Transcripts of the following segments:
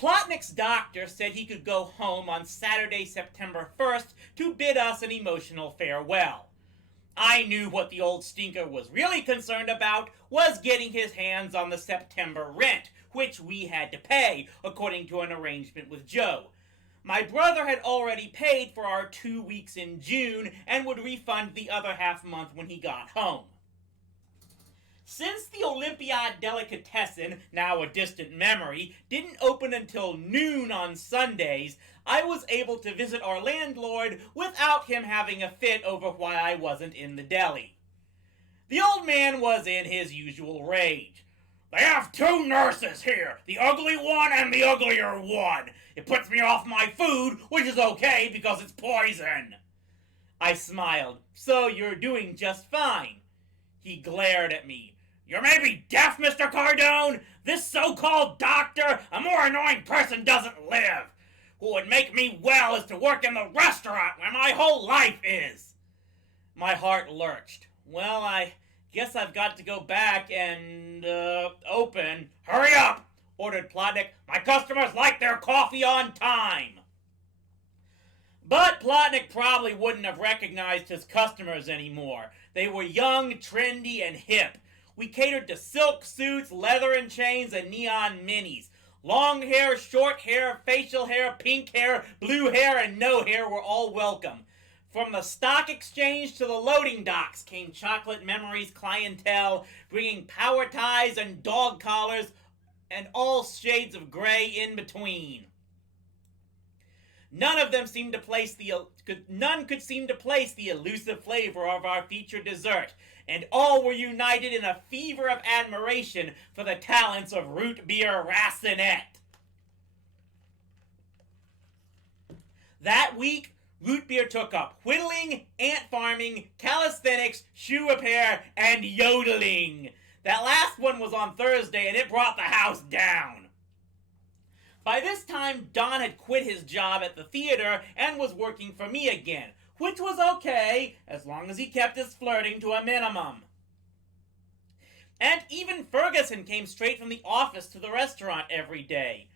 Plotnick's doctor said he could go home on Saturday, September 1st to bid us an emotional farewell. I knew what the old stinker was really concerned about was getting his hands on the September rent, which we had to pay, according to an arrangement with Joe. My brother had already paid for our 2 weeks in June and would refund the other half month when he got home. Since the Olympiad Delicatessen, now a distant memory, didn't open until noon on Sundays, I was able to visit our landlord without him having a fit over why I wasn't in the deli. The old man was in his usual rage. "They have 2 nurses here, the ugly one and the uglier one. It puts me off my food, which is okay because it's poison." I smiled. "So you're doing just fine." He glared at me. "You may be deaf, Mr. Cardone. This so-called doctor, a more annoying person, doesn't live. What would make me well is to work in the restaurant where my whole life is." My heart lurched. Well, I guess I've got to go back and, open. "Hurry up," ordered Plotnick. "My customers like their coffee on time." But Plotnick probably wouldn't have recognized his customers anymore. They were young, trendy, and hip. We catered to silk suits, leather and chains, and neon minis. Long hair, short hair, facial hair, pink hair, blue hair, and no hair were all welcome. From the stock exchange to the loading docks came Chocolate Memories clientele, bringing power ties and dog collars, and all shades of gray in between. None could seem to place the elusive flavor of our featured dessert, and all were united in a fever of admiration for the talents of root beer racinette. That week, root beer took up whittling, ant farming, calisthenics, shoe repair, and yodeling. That last one was on Thursday, and it brought the house down. By this time, Don had quit his job at the theater and was working for me again, which was okay, as long as he kept his flirting to a minimum. And even Ferguson came straight from the office to the restaurant every day.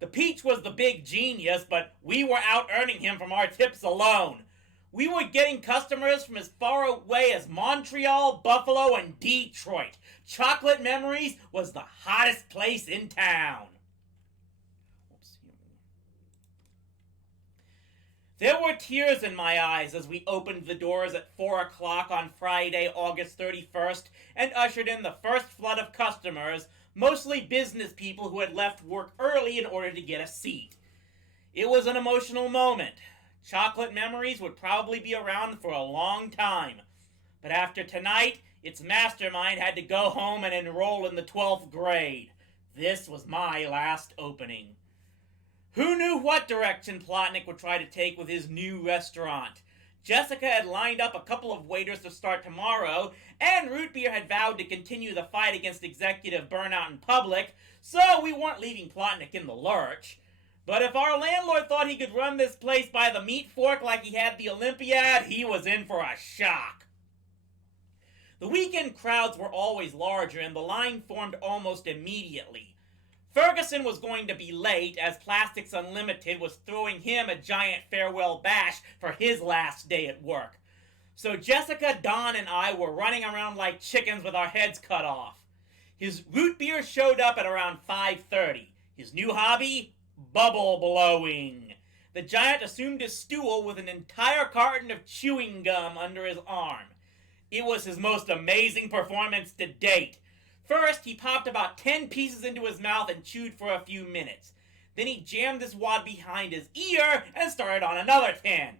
The Peach was the big genius, but we were out-earning him from our tips alone. We were getting customers from as far away as Montreal, Buffalo, and Detroit. Chocolate Memories was the hottest place in town. There were tears in my eyes as we opened the doors at 4 o'clock on Friday, August 31st, and ushered in the first flood of customers, mostly business people who had left work early in order to get a seat. It was an emotional moment. Chocolate Memories would probably be around for a long time. But after tonight, its mastermind had to go home and enroll in the 12th grade. This was my last opening. Who knew what direction Plotnick would try to take with his new restaurant? Jessica had lined up a couple of waiters to start tomorrow, and Root Beer had vowed to continue the fight against executive burnout in public, so we weren't leaving Plotnick in the lurch. But if our landlord thought he could run this place by the meat fork like he had the Olympiad, he was in for a shock. The weekend crowds were always larger, and the line formed almost immediately. Ferguson was going to be late, as Plastics Unlimited was throwing him a giant farewell bash for his last day at work. So Jessica, Don, and I were running around like chickens with our heads cut off. His root beer showed up at around 5:30. His new hobby? Bubble blowing. The giant assumed his stool with an entire carton of chewing gum under his arm. It was his most amazing performance to date. First, he popped about 10 pieces into his mouth and chewed for a few minutes. Then he jammed this wad behind his ear and started on another 10.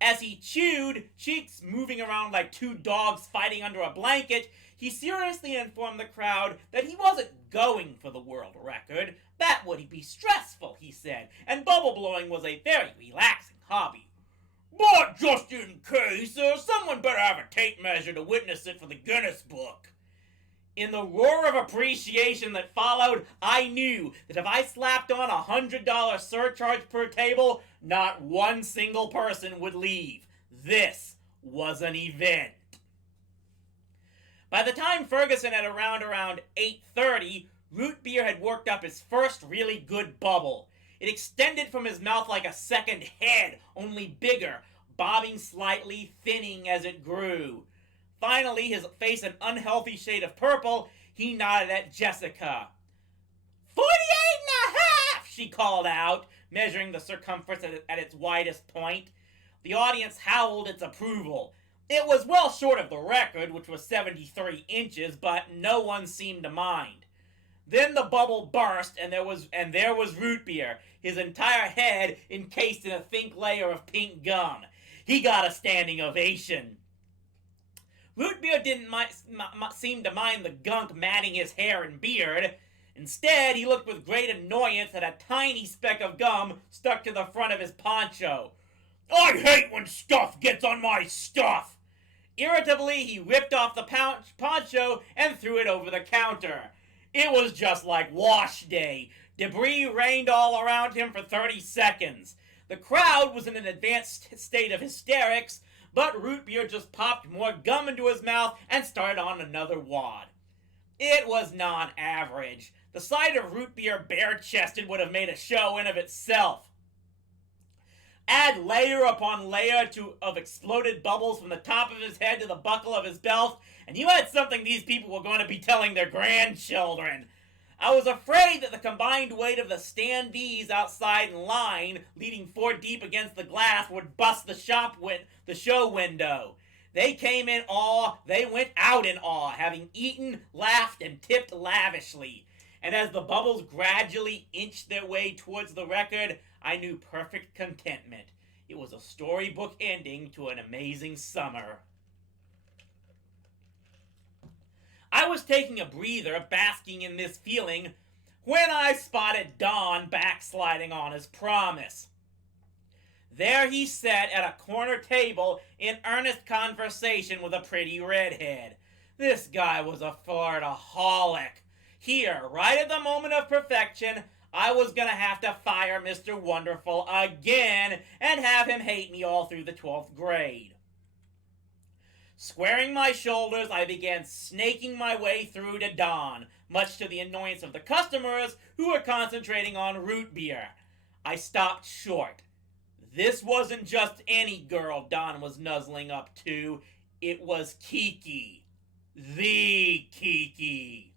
As he chewed, cheeks moving around like 2 dogs fighting under a blanket, he seriously informed the crowd that he wasn't going for the world record. That would be stressful, he said, and bubble blowing was a very relaxing hobby. But just in case, someone better have a tape measure to witness it for the Guinness Book. In the roar of appreciation that followed, I knew that if I slapped on a $100 surcharge per table, not one single person would leave. This was an event. By the time Ferguson had around 8:30, Root beer had worked up his first really good bubble. It extended from his mouth like a second head, only bigger, bobbing slightly, thinning as it grew. Finally, his face an unhealthy shade of purple, he nodded at Jessica. 48 and a half, she called out, measuring the circumference at its widest point. The audience howled its approval. It was well short of the record, which was 73 inches, but no one seemed to mind. Then the bubble burst, and there was Root Beer, his entire head encased in a thick layer of pink gum. He got a standing ovation. Root Beer didn't seem to mind the gunk matting his hair and beard. Instead, he looked with great annoyance at a tiny speck of gum stuck to the front of his poncho. I hate when stuff gets on my stuff! Irritably, he ripped off the poncho and threw it over the counter. It was just like wash day. Debris rained all around him for 30 seconds. The crowd was in an advanced state of hysterics, but Root Beer just popped more gum into his mouth and started on another wad. It was non-average. The sight of Root Beer bare-chested would have made a show in of itself. Add layer upon layer of exploded bubbles from the top of his head to the buckle of his belt, and you had something these people were going to be telling their grandchildren. I was afraid that the combined weight of the standees outside in line, leaning 4 deep against the glass, would bust the show window. They came in awe, they went out in awe, having eaten, laughed, and tipped lavishly. And as the bubbles gradually inched their way towards the record, I knew perfect contentment. It was a storybook ending to an amazing summer. I was taking a breather, basking in this feeling, when I spotted Don backsliding on his promise. There he sat at a corner table in earnest conversation with a pretty redhead. This guy was a Florida-holic. Here, right at the moment of perfection, I was gonna have to fire Mr. Wonderful again and have him hate me all through the 12th grade. Squaring my shoulders, I began snaking my way through to Don, much to the annoyance of the customers who were concentrating on Root Beer. I stopped short. This wasn't just any girl Don was nuzzling up to. It was Kiki. The Kiki.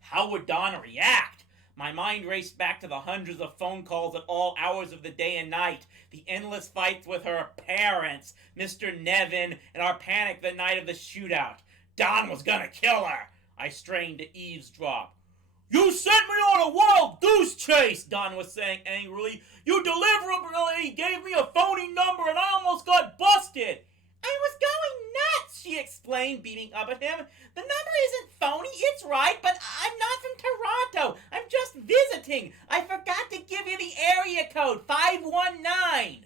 How would Don react? My mind raced back to the hundreds of phone calls at all hours of the day and night, the endless fights with her parents, Mr. Nevin, and our panic the night of the shootout. Don was gonna kill her. I strained to eavesdrop. You sent me on a wild goose chase, Don was saying angrily. You deliberately gave me a phony number and I almost got busted. I was going nuts, she explained, beaming up at him. The number isn't phony, it's right, but I'm not from Toronto. I'm just visiting. I forgot to give you the area code, 519.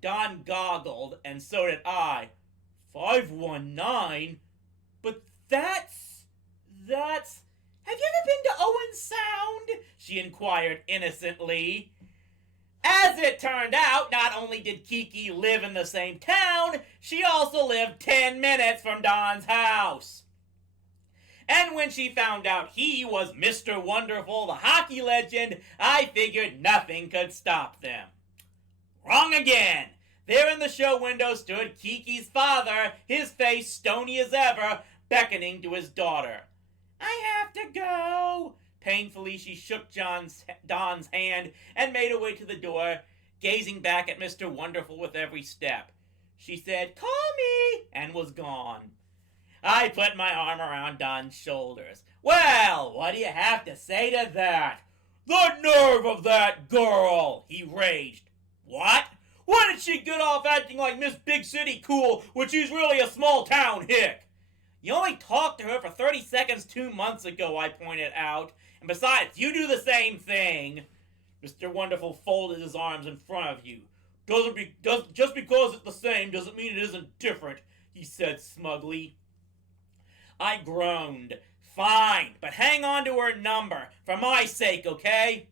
Don goggled, and so did I. 519? But that's... Have you ever been to Owen Sound? She inquired innocently. As it turned out, not only did Kiki live in the same town, she also lived 10 minutes from Don's house. And when she found out he was Mr. Wonderful, the hockey legend, I figured nothing could stop them. Wrong again. There in the show window stood Kiki's father, his face stony as ever, beckoning to his daughter. I have to go. Painfully, she shook Don's hand and made her way to the door, gazing back at Mr. Wonderful with every step. She said, call me, and was gone. I put my arm around Don's shoulders. Well, what do you have to say to that? The nerve of that girl, he raged. What? Why did she get off acting like Miss Big City Cool when she's really a small town hick? You only talked to her for 30 seconds 2 months ago, I pointed out. And besides, you do the same thing. Mr. Wonderful folded his arms in front of you. Just because it's the same doesn't mean it isn't different, he said smugly. I groaned. Fine, but hang on to her number. For my sake, okay?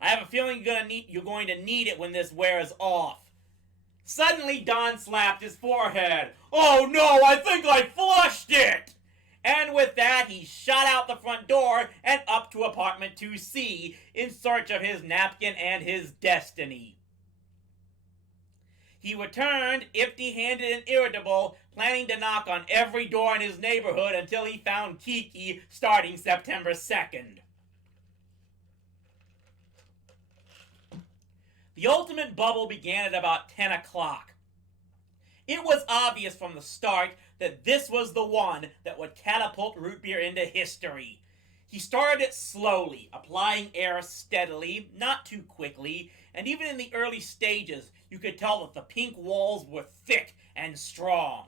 I have a feeling you're going to need it when this wears off. Suddenly, Don slapped his forehead. Oh no, I think I flushed it! And with that, he shot out the front door and up to apartment 2C in search of his napkin and his destiny. He returned empty-handed and irritable, planning to knock on every door in his neighborhood until he found Kiki starting September 2nd. The ultimate bubble began at about 10 o'clock. It was obvious from the start that this was the one that would catapult Root Beer into history. He started it slowly, applying air steadily, not too quickly, and even in the early stages, you could tell that the pink walls were thick and strong.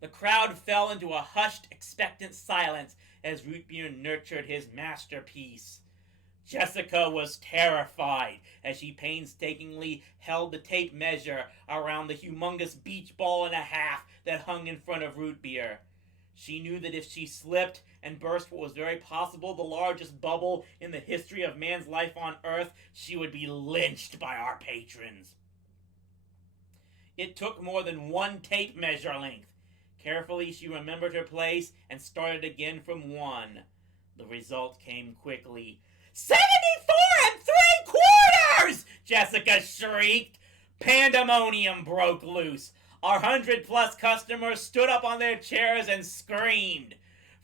The crowd fell into a hushed, expectant silence as Root Beer nurtured his masterpiece. Jessica was terrified as she painstakingly held the tape measure around the humongous beach ball and a half that hung in front of Root Beer. She knew that if she slipped and burst what was very possible the largest bubble in the history of man's life on Earth, she would be lynched by our patrons. It took more than one tape measure length. Carefully, she remembered her place and started again from 1. The result came quickly. 74 3/4! Jessica shrieked. Pandemonium broke loose. Our 100+ customers stood up on their chairs and screamed.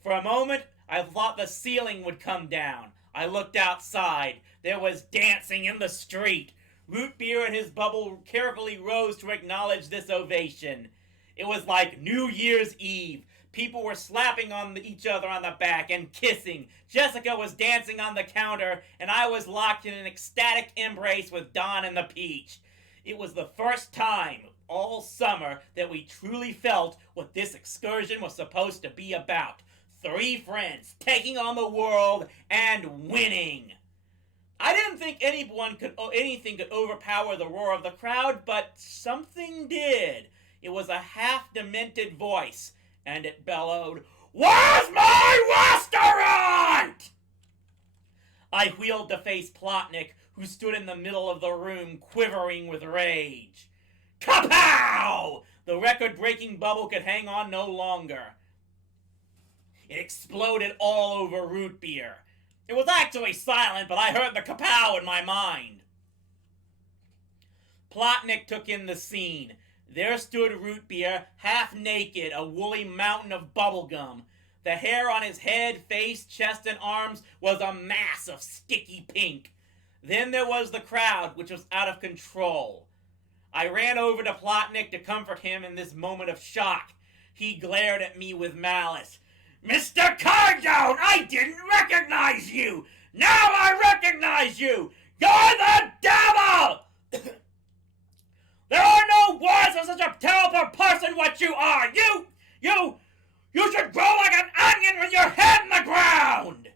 For a moment, I thought the ceiling would come down. I looked outside. There was dancing in the street. Root Beer and his bubble carefully rose to acknowledge this ovation. It was like New Year's Eve. People were slapping on each other on the back and kissing. Jessica was dancing on the counter, and I was locked in an ecstatic embrace with Don and the Peach. It was the first time all summer that we truly felt what this excursion was supposed to be about. 3 friends taking on the world and winning. I didn't think anything could overpower the roar of the crowd, but something did. It was a half-demented voice, and it bellowed, "Where's my restaurant?" I wheeled to face Plotnik, who stood in the middle of the room, quivering with rage. Kapow! The record-breaking bubble could hang on no longer. It exploded all over Root Beer. It was actually silent, but I heard the kapow in my mind. Plotnik took in the scene. There stood Root Beer, half naked, a woolly mountain of bubblegum. The hair on his head, face, chest, and arms was a mass of sticky pink. Then there was the crowd, which was out of control. I ran over to Plotnik to comfort him in this moment of shock. He glared at me with malice. "Mr. Cardone, I didn't recognize you! Now I recognize you! You're the devil! There are no words for such a terrible person what you are! You should grow like an onion with your head in the ground!"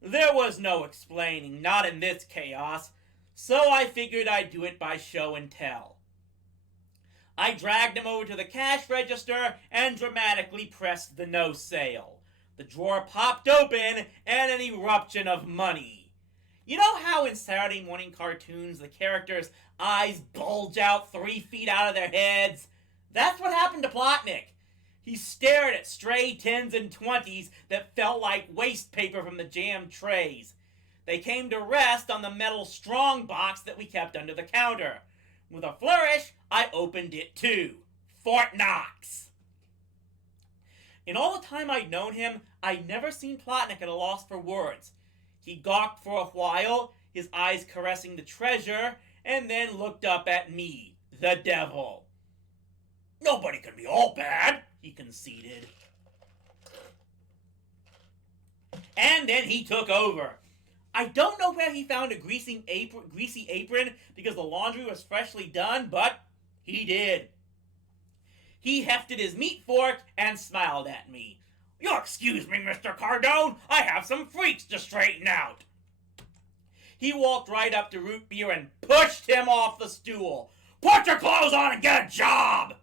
There was no explaining, not in this chaos, so I figured I'd do it by show and tell. I dragged him over to the cash register and dramatically pressed the no sale. The drawer popped open and an eruption of money. You know how in Saturday morning cartoons the characters' eyes bulge out 3 feet out of their heads? That's what happened to Plotnik. He stared at stray 10s and 20s that felt like waste paper from the jam trays. They came to rest on the metal strong box that we kept under the counter. With a flourish, I opened it too. Fort Knox. In all the time I'd known him, I'd never seen Plotnik at a loss for words. He gawked for a while, his eyes caressing the treasure, and then looked up at me, the devil. "Nobody can be all bad," he conceded. And then he took over. I don't know where he found a greasy apron because the laundry was freshly done, but he did. He hefted his meat fork and smiled at me. "You'll excuse me, Mr. Cardone. I have some freaks to straighten out." He walked right up to Root Beer and pushed him off the stool. "Put your clothes on and get a job!"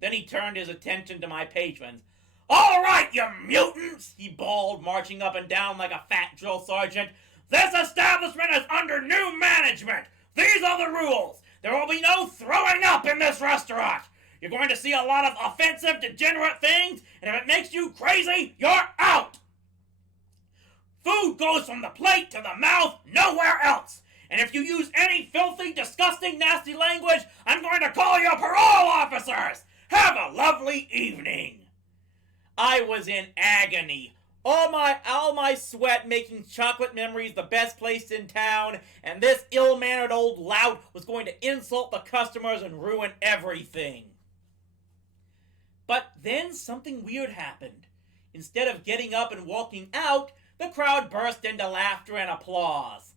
Then he turned his attention to my patrons. "All right, you mutants," he bawled, marching up and down like a fat drill sergeant. "This establishment is under new management. These are the rules. There will be no throwing up in this restaurant. You're going to see a lot of offensive, degenerate things, and if it makes you crazy, you're out! Food goes from the plate to the mouth, nowhere else! And if you use any filthy, disgusting, nasty language, I'm going to call you parole officers! Have a lovely evening! I was in agony. All my sweat making Chocolate Memories the best place in town, and this ill-mannered old lout was going to insult the customers and ruin everything. But then something weird happened. Instead of getting up and walking out, the crowd burst into laughter and applause.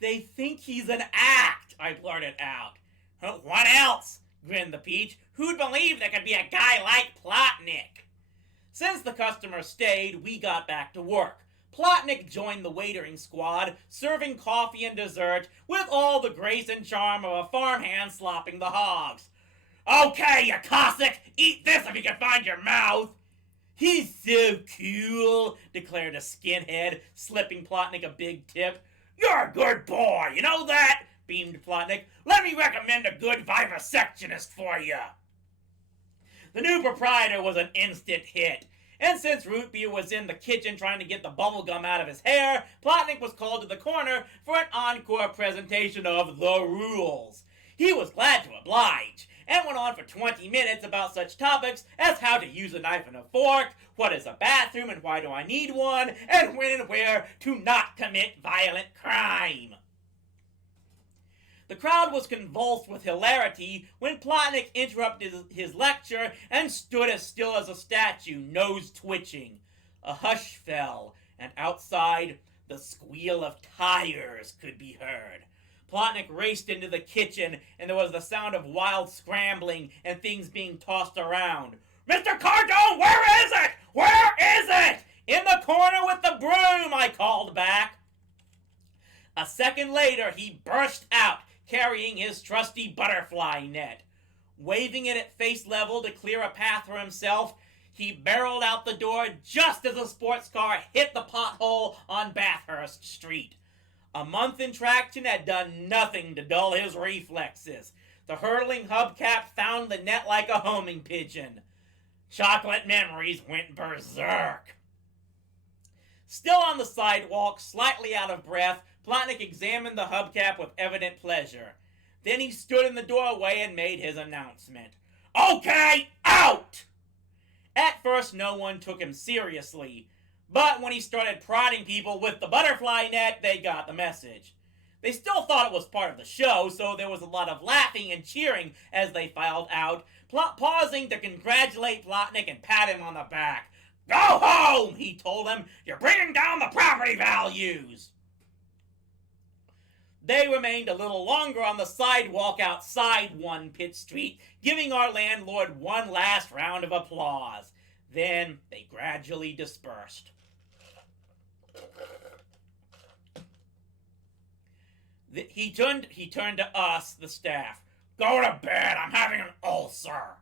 They think he's an act, I blurted out. What else? Grinned the Peach. Who'd believe there could be a guy like Plotnik? Since the customers stayed, we got back to work. Plotnik joined the waitering squad, serving coffee and dessert with all the grace and charm of a farmhand slopping the hogs. Okay, you Cossack, eat this if you can find your mouth. He's so cool, declared a skinhead, slipping Plotnik a big tip. You're a good boy, you know that? Beamed Plotnik. Let me recommend a good vivisectionist for you. The new proprietor was an instant hit, and since Root Beer was in the kitchen trying to get the bubblegum out of his hair, Plotnik was called to the corner for an encore presentation of The Rules. He was glad to oblige, and went on for 20 minutes about such topics as how to use a knife and a fork, what is a bathroom and why do I need one, and when and where to not commit violent crime. The crowd was convulsed with hilarity when Plotnik interrupted his lecture and stood as still as a statue, nose twitching. A hush fell, and outside, the squeal of tires could be heard. Plotnik raced into the kitchen, and there was the sound of wild scrambling and things being tossed around. Mr. Cardone, where is it? Where is it? In the corner with the broom, I called back. A second later, he burst out, carrying his trusty butterfly net. Waving it at face level to clear a path for himself, he barreled out the door just as a sports car hit the pothole on Bathurst Street. A month in traction had done nothing to dull his reflexes. The hurtling hubcap found the net like a homing pigeon. Chocolate Memories went berserk. Still on the sidewalk, slightly out of breath, Plotnik examined the hubcap with evident pleasure. Then he stood in the doorway and made his announcement. Okay, out! At first, no one took him seriously, but when he started prodding people with the butterfly net, they got the message. They still thought it was part of the show, so there was a lot of laughing and cheering as they filed out, pausing to congratulate Plotnik and pat him on the back. Go home, he told them. You're bringing down the property values. They remained a little longer on the sidewalk outside One Pitt Street, giving our landlord one last round of applause. Then they gradually dispersed. He turned to us, the staff. Go to bed, I'm having an ulcer.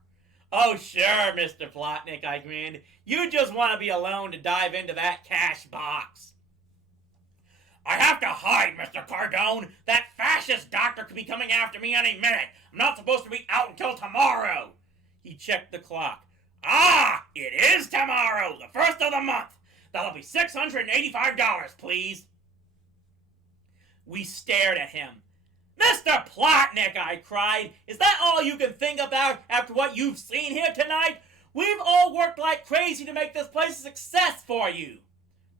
Oh, sure, Mr. Plotnik, I grinned. You just want to be alone to dive into that cash box. I have to hide, Mr. Cardone. That fascist doctor could be coming after me any minute. I'm not supposed to be out until tomorrow. He checked the clock. Ah, it is tomorrow, the first of the month. That'll be $685, please. We stared at him. Mr. Plotnik, I cried, is that all you can think about after what you've seen here tonight? We've all worked like crazy to make this place a success for you.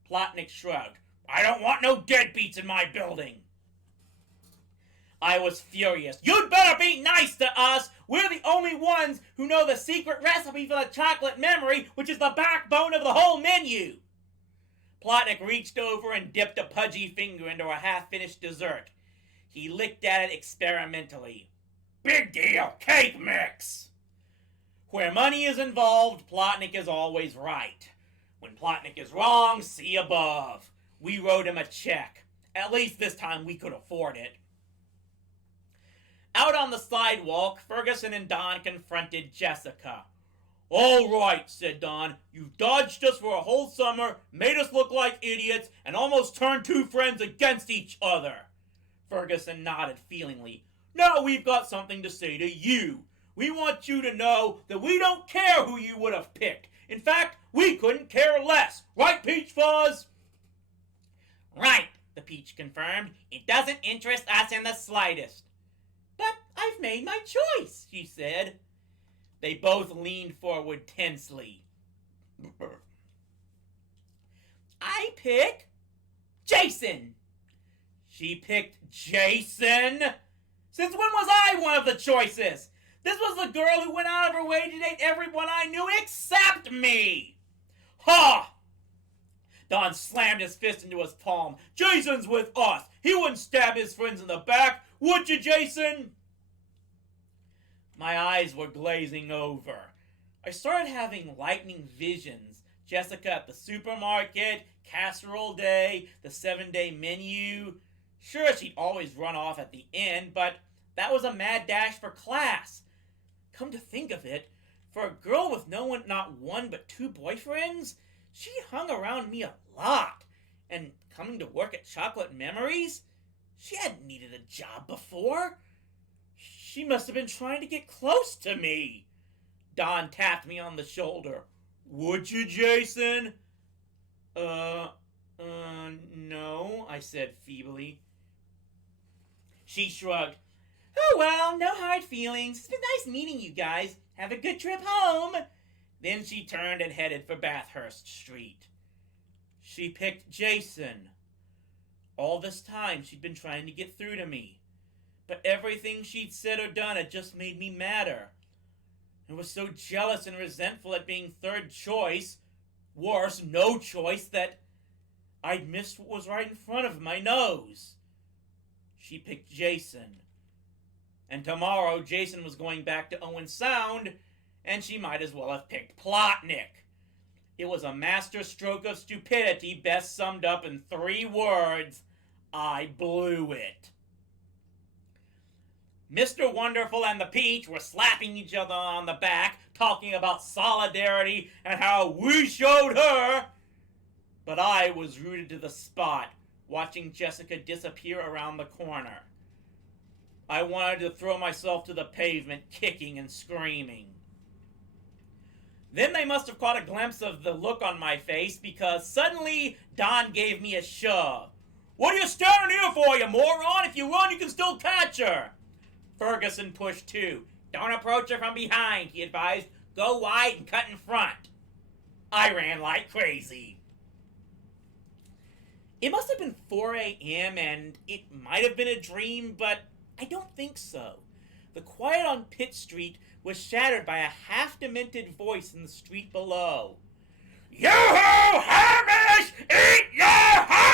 Plotnik shrugged. I don't want no deadbeats in my building. I was furious. You'd better be nice to us. We're the only ones who know the secret recipe for the chocolate memory, which is the backbone of the whole menu. Plotnik reached over and dipped a pudgy finger into a half-finished dessert. He licked at it experimentally. Big deal, cake mix. Where money is involved, Plotnik is always right. When Plotnik is wrong, see above. We wrote him a check. At least this time we could afford it. Out on the sidewalk, Ferguson and Don confronted Jessica. All right, said Don. You've dodged us for a whole summer, made us look like idiots, and almost turned two friends against each other. Ferguson nodded feelingly. Now we've got something to say to you. We want you to know that we don't care who you would have picked. In fact, we couldn't care less. Right, Peach Fuzz? Right, the Peach confirmed. It doesn't interest us in the slightest. But I've made my choice, she said. They both leaned forward tensely. I pick Jason. She picked Jason? Since when was I one of the choices? This was the girl who went out of her way to date everyone I knew except me. Ha! Don slammed his fist into his palm. Jason's with us. He wouldn't stab his friends in the back. Would you, Jason? My eyes were glazing over. I started having lightning visions. Jessica at the supermarket, casserole day, the 7-day menu. Sure, she'd always run off at the end, but that was a mad dash for class. Come to think of it, for a girl with not one but 2 boyfriends, she hung around me a lot. And coming to work at Chocolate Memories, she hadn't needed a job before. She must have been trying to get close to me. Don tapped me on the shoulder. Would you, Jason? No, I said feebly. She shrugged. Oh, well, no hard feelings. It's been nice meeting you guys. Have a good trip home. Then she turned and headed for Bathurst Street. She picked Jason. All this time, she'd been trying to get through to me. But everything she'd said or done had just made me madder. I was so jealous and resentful at being third choice, worse, no choice, that I'd missed what was right in front of my nose. She picked Jason. And tomorrow, Jason was going back to Owen Sound, and she might as well have picked Plotnik. It was a master stroke of stupidity best summed up in 3 words. I blew it. Mr. Wonderful and the Peach were slapping each other on the back, talking about solidarity and how we showed her. But I was rooted to the spot, watching Jessica disappear around the corner. I wanted to throw myself to the pavement, kicking and screaming. Then they must have caught a glimpse of the look on my face, because suddenly Don gave me a shove. What are you standing here for, you moron? If you run, you can still catch her. Ferguson pushed too. Don't approach her from behind, he advised. Go wide and cut in front. I ran like crazy. It must have been 4 a.m. and it might have been a dream, but I don't think so. The quiet on Pitt Street was shattered by a half-demented voice in the street below. Yoo-hoo, Hamish! Eat your heart!